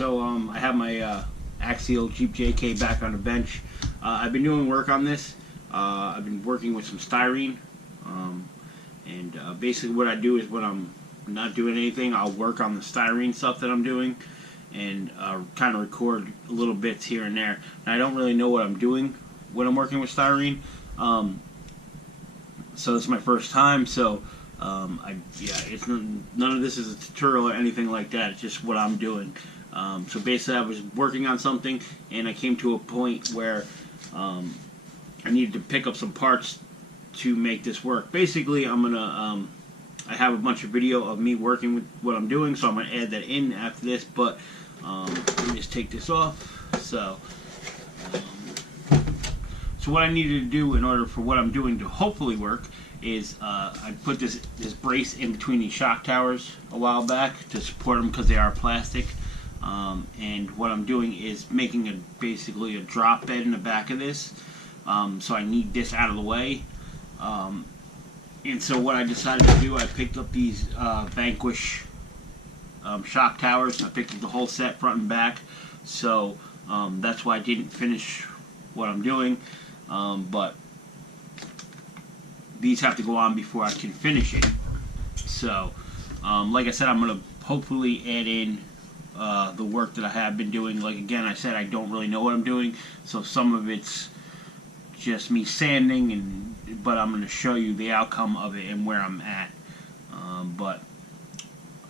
So I have my Axial Jeep JK back on the bench. I've been doing work on this. I've been working with some styrene, and basically what I do is when I'm not doing anything, I'll work on the styrene stuff that I'm doing and kind of record little bits here and there. And I don't really know what I'm doing when I'm working with styrene, so this is my first time. So it's none of this is a tutorial or anything like that. It's just what I'm doing. So basically, I was working on something, and I came to a point where I needed to pick up some parts to make this work. Basically, I'm gonna I have a bunch of video of me working with what I'm doing, so I'm gonna add that in after this. But let me just take this off. So what I needed to do in order for what I'm doing to hopefully work is I put this brace in between these shock towers a while back to support them because they are plastic. And what I'm doing is making basically a drop bed in the back of this. So I need this out of the way. And so what I decided to do, I picked up these Vanquish shock towers. I picked up the whole set front and back. So that's why I didn't finish what I'm doing. But these have to go on before I can finish it. So like I said, I'm going to hopefully add in the work that I have been doing. Like again, I said I don't really know what I'm doing, so some of it's just me sanding, but I'm going to show you the outcome of it and where I'm at. But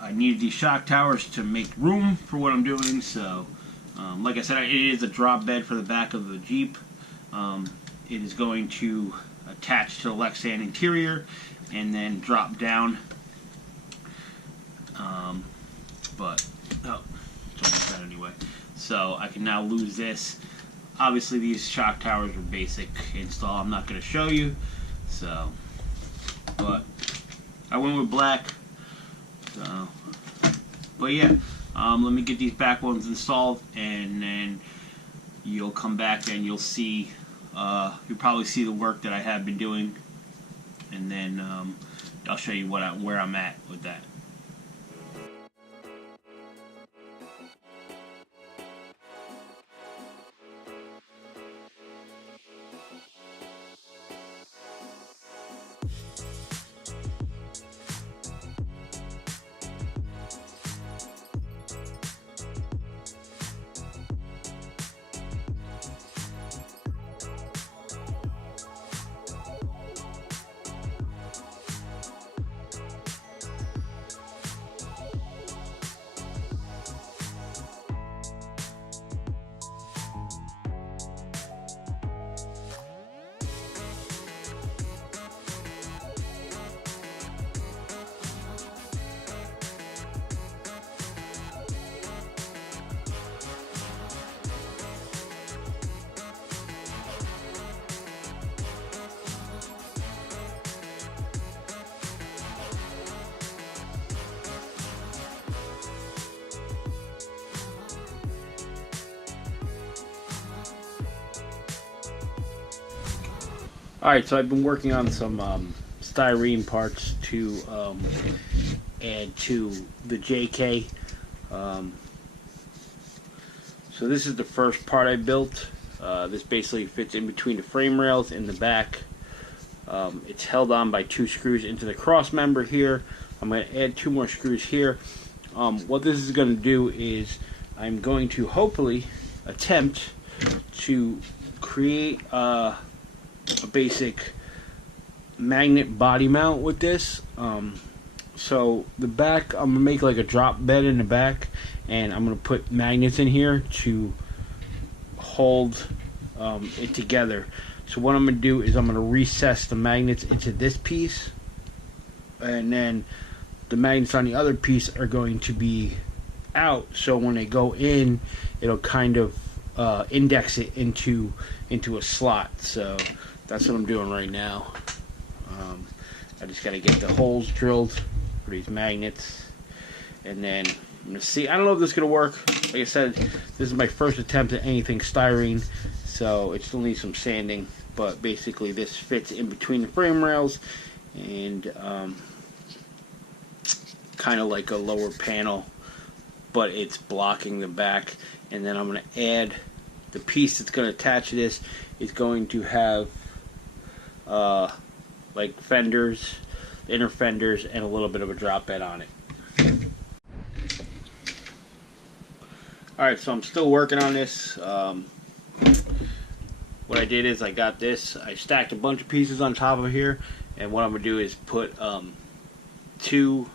I needed these shock towers to make room for what I'm doing. So like I said, it is a drop bed for the back of the Jeep. It is going to attach to the Lexan interior and then drop down. But it's almost that anyway. So I can now lose this. Obviously these shock towers are basic install. I'm not going to show you. So, but I went with black. So, but yeah, let me get these back ones installed, and then you'll come back and you'll see. You'll probably see the work that I have been doing, and then I'll show you where I'm at with that. Alright, so I've been working on some styrene parts to add to the JK. So this is the first part I built. This basically fits in between the frame rails in the back. It's held on by 2 screws into the cross member here. I'm going to add 2 more screws here. What this is going to do is I'm going to hopefully attempt to create a basic magnet body mount with this. So the back, I'm gonna make like a drop bed in the back, and I'm gonna put magnets in here to hold it together. So what I'm gonna do is I'm gonna recess the magnets into this piece, and then the magnets on the other piece are going to be out, so when they go in, it'll kind of index it into a slot. So that's what I'm doing right now. I just got to get the holes drilled for these magnets, and then I'm going to see. I don't know if this is going to work. Like I said, this is my first attempt at anything styrene, so it still needs some sanding, but basically this fits in between the frame rails, and kind of like a lower panel but it's blocking the back. And then I'm going to add the piece that's going to attach to this is going to have like fenders, inner fenders, and a little bit of a drop bed on it. Alright, so I'm still working on this. What I did is I got this, I stacked a bunch of pieces on top of here, and what I'm going to do is put 2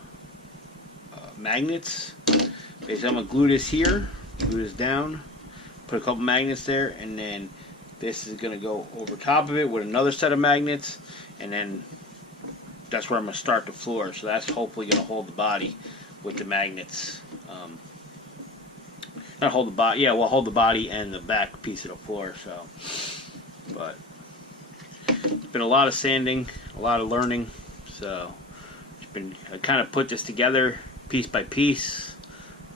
magnets. Basically, I'm going to glue this here, glue this down, put a couple magnets there, and then this is going to go over top of it with another set of magnets, and then that's where I'm going to start the floor. So that's hopefully going to hold the body with the magnets. Not hold the body, yeah, we'll hold the body and the back piece of the floor. So, but it's been a lot of sanding, a lot of learning. So I kind of put this together piece by piece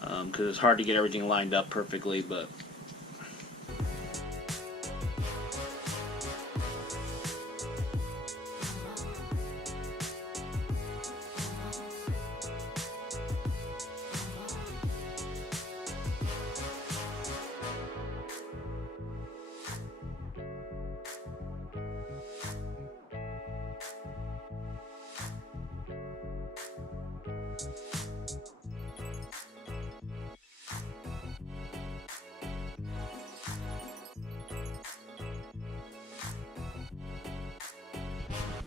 because it's hard to get everything lined up perfectly, but.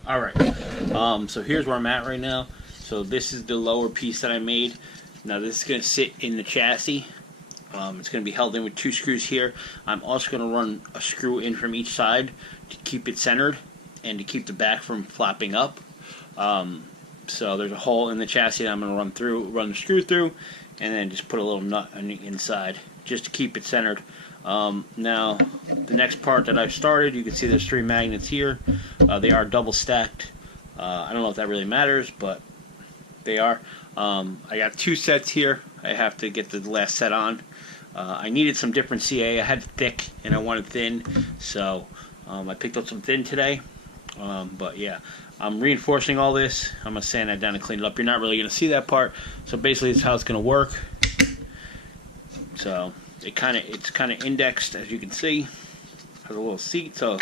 Alright, so here's where I'm at right now. So this is the lower piece that I made. Now this is going to sit in the chassis. It's going to be held in with 2 screws here. I'm also going to run a screw in from each side to keep it centered and to keep the back from flapping up. So there's a hole in the chassis that I'm going to run the screw through, and then just put a little nut on the inside just to keep it centered. Now the next part that I've started, you can see there's 3 magnets here. They are double stacked. I don't know if that really matters, but they are. I got 2 sets here. I have to get the last set on. I needed some different CA. I had thick and I wanted thin, so I picked up some thin today. But yeah, I'm reinforcing all this. I'm going to sand that down and clean it up. You're not really going to see that part. So basically it's how it's going to work. So it's kind of indexed, as you can see. Has a little seat, so,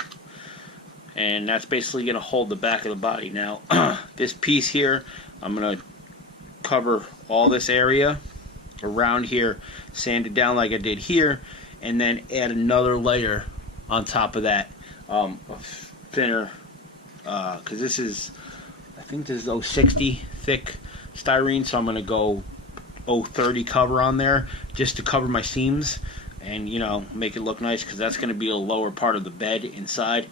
and that's basically going to hold the back of the body. Now this piece here, I'm going to cover all this area around here, sand it down like I did here, and then add another layer on top of that of thinner, because this is, I think this is 060 thick styrene, so I'm going to go 030 cover on there just to cover my seams and, you know, make it look nice, because that's going to be a lower part of the bed inside.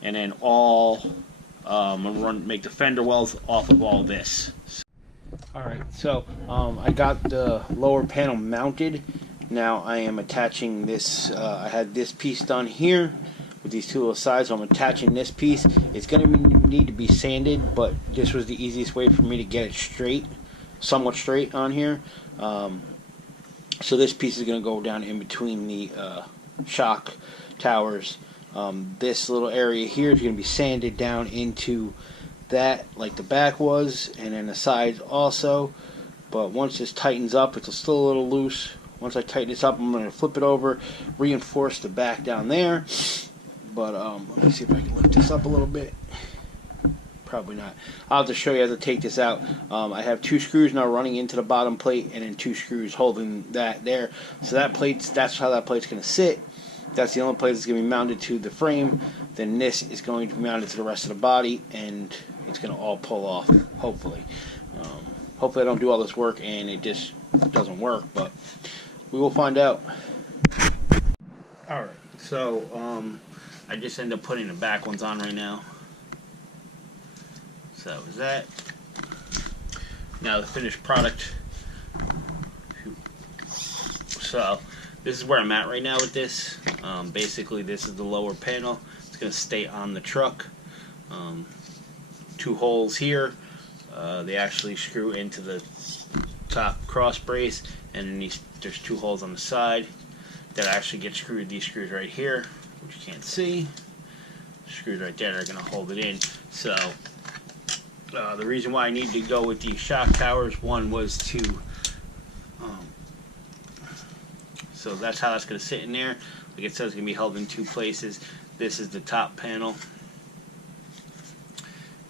And then I'm going to make the fender wells off of all this. Alright, so I got the lower panel mounted. Now I am attaching this, I had this piece done here with these 2 little sides, so I'm attaching this piece. It's going to need to be sanded, but this was the easiest way for me to get it straight, somewhat straight on here. So this piece is going to go down in between the shock towers. This little area here is going to be sanded down into that like the back was, and then the sides also. But once this tightens up, it's still a little loose. Once I tighten this up, I'm going to flip it over, reinforce the back down there. But let me see if I can lift this up a little bit. Probably not. I'll have to show you how to take this out. I have 2 screws now running into the bottom plate, and then 2 screws holding that there. So that's how that plate's going to sit. That's the only plate that's going to be mounted to the frame. Then this is going to be mounted to the rest of the body, and it's going to all pull off, hopefully. Hopefully I don't do all this work and it just doesn't work, but we will find out. Alright, so I just ended up putting the back ones on right now. So is that. Now the finished product. So this is where I'm at right now with this. Basically this is the lower panel. It's going to stay on the truck. 2 holes here. They actually screw into the top cross brace, and then there's 2 holes on the side that actually get screwed. These screws right here, which you can't see. Screws right there are going to hold it in. So the reason why I needed to go with these shock towers, one was to So that's how that's going to sit in there. Like it says, it's going to be held in 2 places. This is the top panel.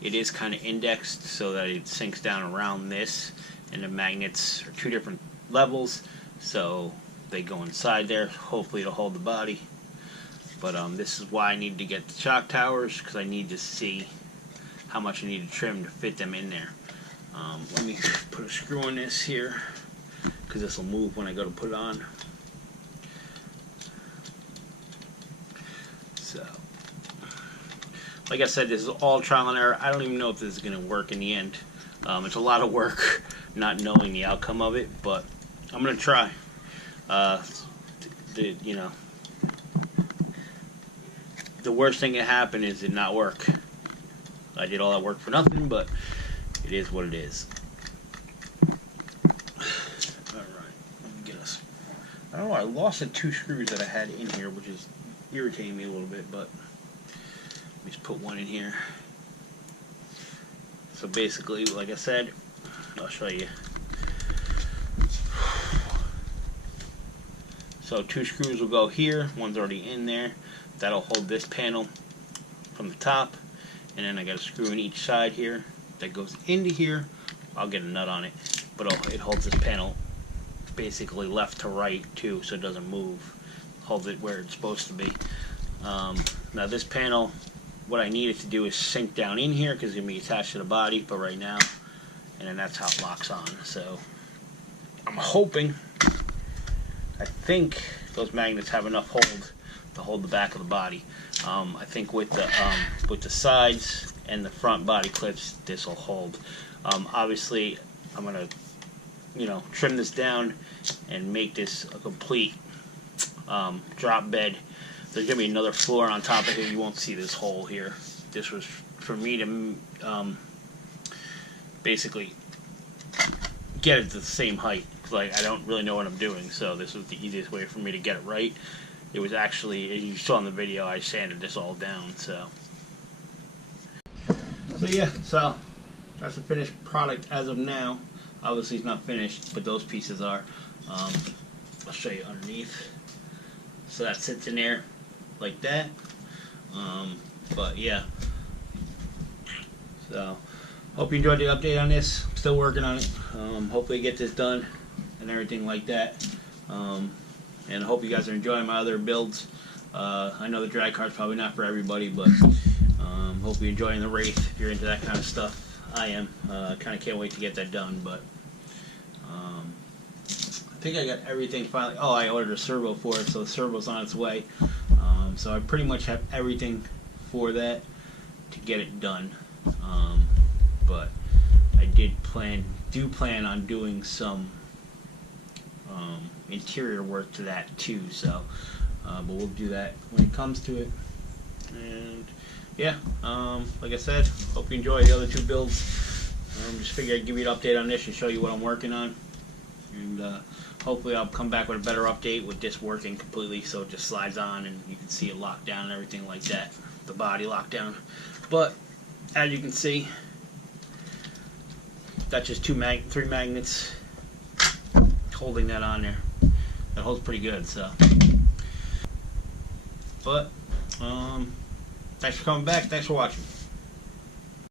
It is kind of indexed so that it sinks down around this, and the magnets are 2 different levels, so they go inside there, hopefully to hold the body. But this is why I need to get the shock towers, because I need to see how much I need to trim to fit them in there. Let me put a screw in this here, because this will move when I go to put it on. So, like I said, this is all trial and error. I don't even know if this is going to work in the end. It's a lot of work not knowing the outcome of it, but I'm going to try. You know, the worst thing that happened is it not work. I did all that work for nothing, but it is what it is. Alright, let me get us. I don't know, I lost the 2 screws that I had in here, which is irritating me a little bit, but let me just put one in here. So basically, like I said, I'll show you. So 2 screws will go here, one's already in there. That'll hold this panel from the top, and then I got a screw in each side here that goes into here. I'll get a nut on it, but it holds this panel basically left to right too, so it doesn't move. Holds it where it's supposed to be. Now this panel, what I need it to do is sink down in here because it's going to be attached to the body, but right now, and then that's how it locks on. So I'm hoping, I think those magnets have enough hold to hold the back of the body. I think with the sides and the front body clips, this will hold. Obviously, I'm gonna, trim this down and make this a complete drop bed. There's gonna be another floor on top of here. You won't see this hole here. This was for me to basically get it to the same height. Like, I don't really know what I'm doing, so this was the easiest way for me to get it right. It was actually, as you saw in the video, I sanded this all down. So yeah, so that's the finished product as of now. Obviously it's not finished, but those pieces are. I'll show you underneath. So that sits in there like that. But yeah, so hope you enjoyed the update on this. I'm still working on it. Hopefully get this done and everything like that. And I hope you guys are enjoying my other builds. I know the drag car's probably not for everybody, but hope you're enjoying the Wraith if you're into that kind of stuff. I am. Kind of can't wait to get that done, but I think I got everything finally. Oh, I ordered a servo for it, so the servo's on its way. So I pretty much have everything for that to get it done. But I do plan on doing some interior work to that too, so but we'll do that when it comes to it. And yeah, like I said, hope you enjoy the other 2 builds. Just figured I'd give you an update on this and show you what I'm working on, and hopefully I'll come back with a better update with this working completely, so it just slides on and you can see it locked down and everything like that, the body locked down. But as you can see, that's just 3 magnets holding that on there. That holds pretty good, so. But thanks for coming back. Thanks for watching.